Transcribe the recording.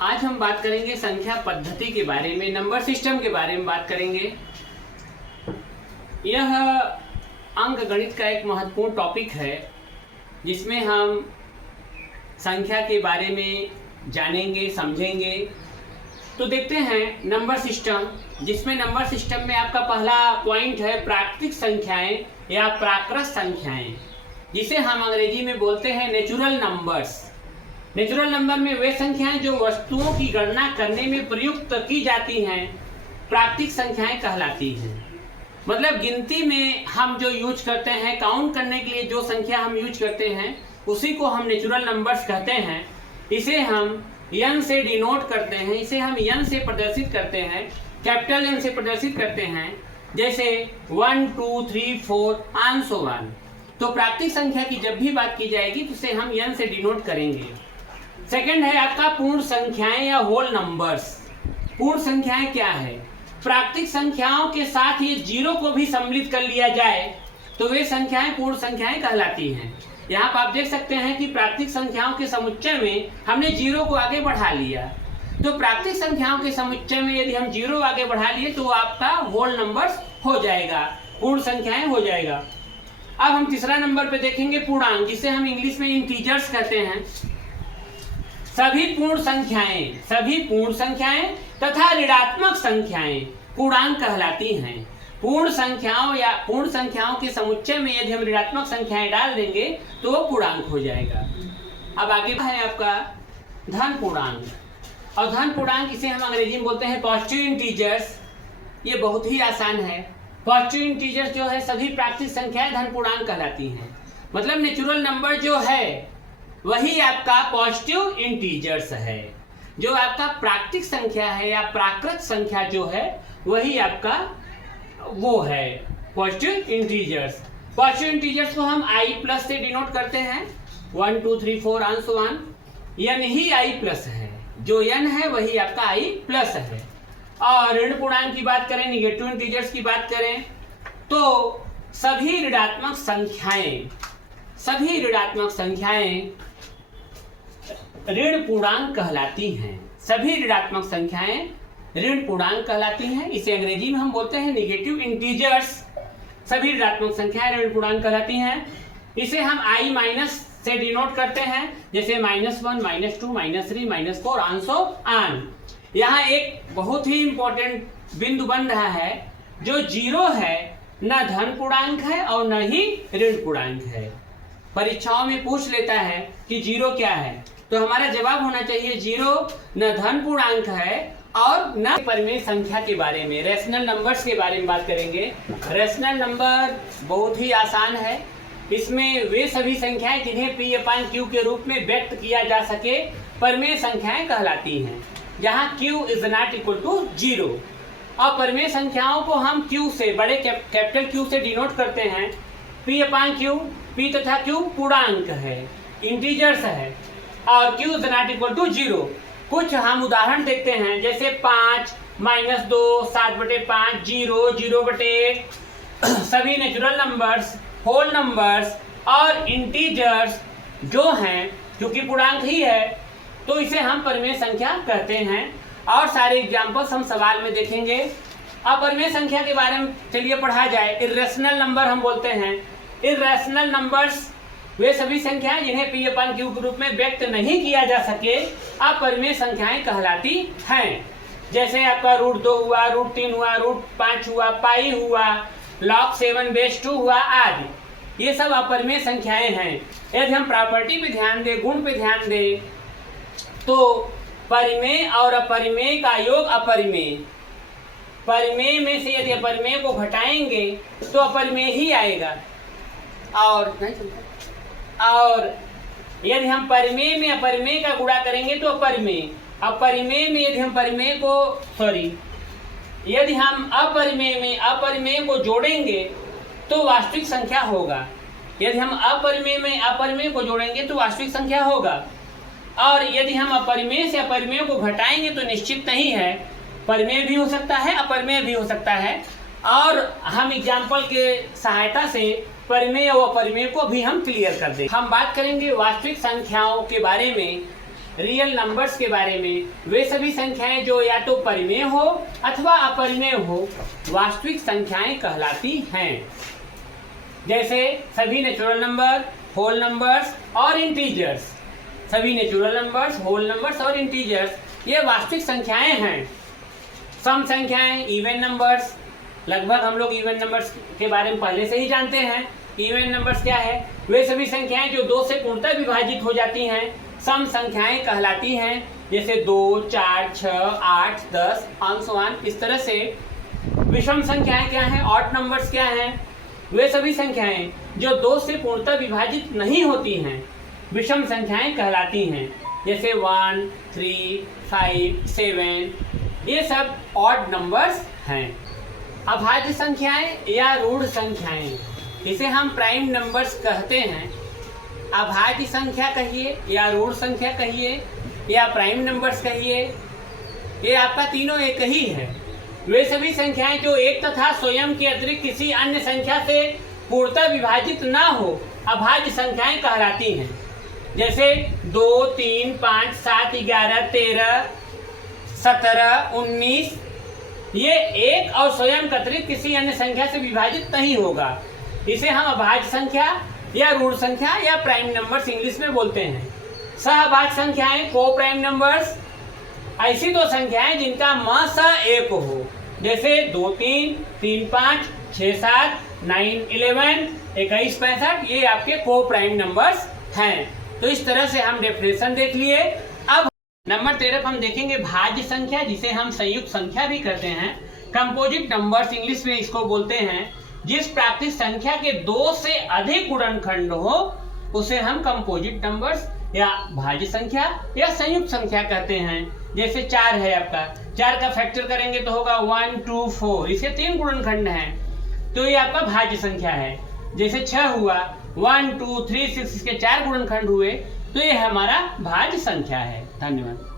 आज हम बात करेंगे संख्या पद्धति के बारे में, नंबर सिस्टम के बारे में बात करेंगे। यह अंक गणित का एक महत्वपूर्ण टॉपिक है जिसमें हम संख्या के बारे में जानेंगे, समझेंगे। तो देखते हैं नंबर सिस्टम, जिसमें नंबर सिस्टम में आपका पहला पॉइंट है प्राकृतिक संख्याएं या प्राकृत संख्याएं, जिसे हम अंग्रेजी में बोलते हैं नेचुरल नंबर्स। नेचुरल नंबर में वे संख्याएं जो वस्तुओं की गणना करने में प्रयुक्त की जाती हैं प्राकृतिक संख्याएं कहलाती हैं। मतलब गिनती में हम जो यूज करते हैं, काउंट करने के लिए जो संख्या हम यूज करते हैं उसी को हम नेचुरल नंबर्स कहते हैं। इसे हम n से डिनोट करते हैं, इसे हम n से प्रदर्शित करते हैं, कैपिटल N से प्रदर्शित करते हैं, जैसे 1 2 3 4 and so on। तो प्राकृतिक संख्या की जब भी बात की जाएगी तो उसे हम n से डिनोट करेंगे। सेकंड है आपका पूर्ण संख्याएं या होल नंबर्स। पूर्ण संख्याएं क्या है? प्राकृतिक संख्याओं के साथ ये जीरो को भी सम्मिलित कर लिया जाए तो वे संख्याएं पूर्ण संख्याएं कहलाती हैं। यहाँ पर आप देख सकते हैं कि प्राकृतिक संख्याओं के समुच्चय में हमने जीरो को आगे बढ़ा लिया। तो प्राकृतिक संख्याओं के समुच्चय में यदि हम जीरो आगे बढ़ा लिए तो आपका होल नंबर्स हो जाएगा, पूर्ण संख्याएं हो जाएगा। अब हम तीसरा नंबर पे देखेंगे पूर्णांक, जिसे हम इंग्लिश में इंटीजर्स कहते हैं। सभी पूर्ण संख्याएं तथा ऋणात्मक संख्याएं पूर्णांक कहलाती हैं। पूर्ण संख्याओं के समुच्चय में यदि हम ऋणात्मक संख्याएं डाल देंगे तो वो पूर्णांक हो जाएगा। अब आगे है आपका धन पूर्णांक। और धन पूर्णांक इसे हम अंग्रेजी में बोलते हैं पॉजिटिव इंटीजर्स। ये बहुत ही आसान है। पॉजिटिव इंटीजर्स जो है सभी प्राकृतिक संख्याएं धन पूर्णांक कहलाती हैं। मतलब नेचुरल नंबर जो है वही आपका पॉजिटिव इंटीजर्स है। जो आपका प्राकृतिक संख्या है या प्राकृत संख्या जो है वही आपका वो है पॉजिटिव इंटीजर्स। पॉजिटिव इंटीजर्स को हम i प्लस से डिनोट करते हैं, 1 2 3 4 and so on। n he i plus है, जो n है वही आपका i प्लस है। और ऋण पूर्णांक की बात करें, निगेटिव इंटीजर्स की बात करें तो सभी ऋणात्मक संख्याएं ऋण पूर्णांक कहलाती हैं। सभी ऋणात्मक संख्याएं ऋण पूर्णांक कहलाती हैं। इसे अंग्रेजी में हम बोलते हैं निगेटिव इंटीजर्स। सभी ऋणात्मक संख्याएं ऋण पूर्णांक कहलाती हैं। इसे हम i माइनस से डिनोट करते हैं, जैसे -1 -2 -3 -4 and so on। यहाँ एक बहुत ही इंपॉर्टेंट बिंदु बन रहा है, जो जीरो है न धन पूर्णांक है और न ही ऋण पूर्णांक है। परीक्षाओं में पूछ लेता है कि जीरो क्या है, तो हमारा जवाब होना चाहिए जीरो न धन पूर्णांक है और न परिमेय संख्या के बारे में, रैशनल नंबर्स के बारे में बात करेंगे। रैशनल नंबर बहुत ही आसान है। इसमें वे सभी संख्याएं जिन्हें p/q के रूप में व्यक्त किया जा सके परिमेय संख्याएं कहलाती हैं, जहां q is not equal to 0। और परिमेय संख्याओं को हम q से, बड़े कैपिटल Q से डिनोट करते हैं। p/q, p तथा q पूर्णांक है, इंटीजर्स है, और q is not equal to 0। कुछ हम उदाहरण देखते हैं, जैसे 5 -2 7/5 0 0/8। सभी नेचुरल नंबर्स, होल नंबर्स और इंटीजर्स जो हैं, क्योंकि पूर्णांक ही है तो इसे हम परिमेय संख्या कहते हैं। और सारे एग्जाम्पल्स हम सवाल में देखेंगे। अब परिमेय संख्या के बारे में चलिए पढ़ा जाए। इर्रेशनल नंबर हम बोलते हैं। इर्रेशनल नंबर्स वे सभी संख्याएं जिन्हें p/q के रूप में व्यक्त नहीं किया जा सके अपरिमेय संख्याएं कहलाती हैं। जैसे आपका √2 हुआ, √3 हुआ, √5 हुआ, पाई हुआ, log7/2 हुआ आदि। ये सब अपरिमेय संख्याएं हैं। यदि हम प्रॉपर्टी पे ध्यान दें, गुण पे ध्यान दें, तो परिमेय और अपरिमेय का योग अपरिमेय। परिमेय में से यदि अपरिमेय को घटाएंगे तो अपरिमेय ही आएगा। और यदि हम परिमेय में अपरिमेय का गुणा करेंगे तो अपरिमेय। अपरिमेय में यदि हम यदि हम अपरिमेय में अपरिमेय को जोड़ेंगे तो वास्तविक संख्या होगा। यदि हम अपरिमेय में अपरिमेय को जोड़ेंगे तो वास्तविक संख्या होगा। और यदि हम अपरिमेय से अपरिमेय को घटाएंगे तो निश्चित नहीं है, परिमेय भी हो सकता है, अपरिमेय भी हो सकता है। और हम एग्जाम्पल के सहायता से परिमेय और अपरिमेय को भी हम क्लियर कर दें। हम बात करेंगे वास्तविक संख्याओं के बारे में। रियल नंबर्स के बारे में। वे सभी संख्याएं जो या तो परिमेय हो अथवा अपरिमेय हो वास्तविक संख्याएं कहलाती हैं। जैसे सभी नेचुरल नंबर, होल नंबर्स और इंटीजर्स। सभी नेचुरल नंबर्स, होल नंबर्स और इंटीजर्स ये वास्तविक संख्याएं हैं। सम संख्याएं, इवन नंबर्स, लगभग हम लोग इवन नंबर्स के बारे में पहले से ही जानते हैं। इवन नंबर्स क्या है? वे सभी संख्याएं जो 2 से पूर्णतः विभाजित हो जाती हैं सम संख्याएं कहलाती हैं। जैसे 2, 4, 6, 8, 10 अंशवान। इस तरह से विषम संख्याएं क्या हैं? ऑड नंबर्स क्या हैं? वे सभी संख्याएं जो 2 से पूर्णतः विभाजित नहीं होती हैं विषम संख्याएं कहलाती हैं। जैसे 1, 3, 5, 7 ये सब ऑड नंबर्स हैं। अभाज्य संख्याएं या रूढ़ संख्याएं इसे हम प्राइम नंबर्स कहते हैं। अभाज्य संख्या कहिए या रूढ़ संख्या कहिए या प्राइम नंबर्स कहिए, ये आपका तीनों एक ही है। वे सभी संख्याएं जो एक तथा स्वयं के अतिरिक्त किसी अन्य संख्या से पूर्णतः विभाजित ना हो अभाज्य संख्याएं कहलाती हैं। जैसे 2, 3, 5, 7, 11, 13, 17, 19 ये एक और स्वयं के अतिरिक्त किसी अन्य संख्या से विभाजित नहीं होगा। इसे हम अभाज्य संख्या या रूढ़ संख्या या प्राइम नंबर्स इंग्लिश में बोलते हैं। सहअभाज्य संख्याएं, को प्राइम नंबर्स ऐसी दो संख्याएं जिनका म स एक हो। जैसे 2, 3, 3, 5, 6, 7, 9, 11, 21, 65 ये आपके को प्राइम नंबर्स हैं। तो इस तरह से हम डेफिनेशन देख लिए। अब नंबर 13 हम देखेंगे भाज्य संख्या, जिसे हम संयुक्त संख्या भी कहते हैं। कंपोजिट नंबर्स इंग्लिश में इसको बोलते हैं। जिस प्राकृतिक संख्या के 2 से अधिक गुणनखंड हो उसे हम कंपोजिट नंबर्स या भाज्य संख्या या संयुक्त संख्या कहते हैं। जैसे 4 है आपका, 4 का फैक्टर करेंगे तो होगा 1, 2, 4, इसके 3 गुणनखंड हैं तो ये आपका भाज्य संख्या है। जैसे 6 हुआ, 1, 2, 3, 6 इसके 4 गुणनखंड हुए तो ये हमारा भाज्य संख्या है। धन्यवाद।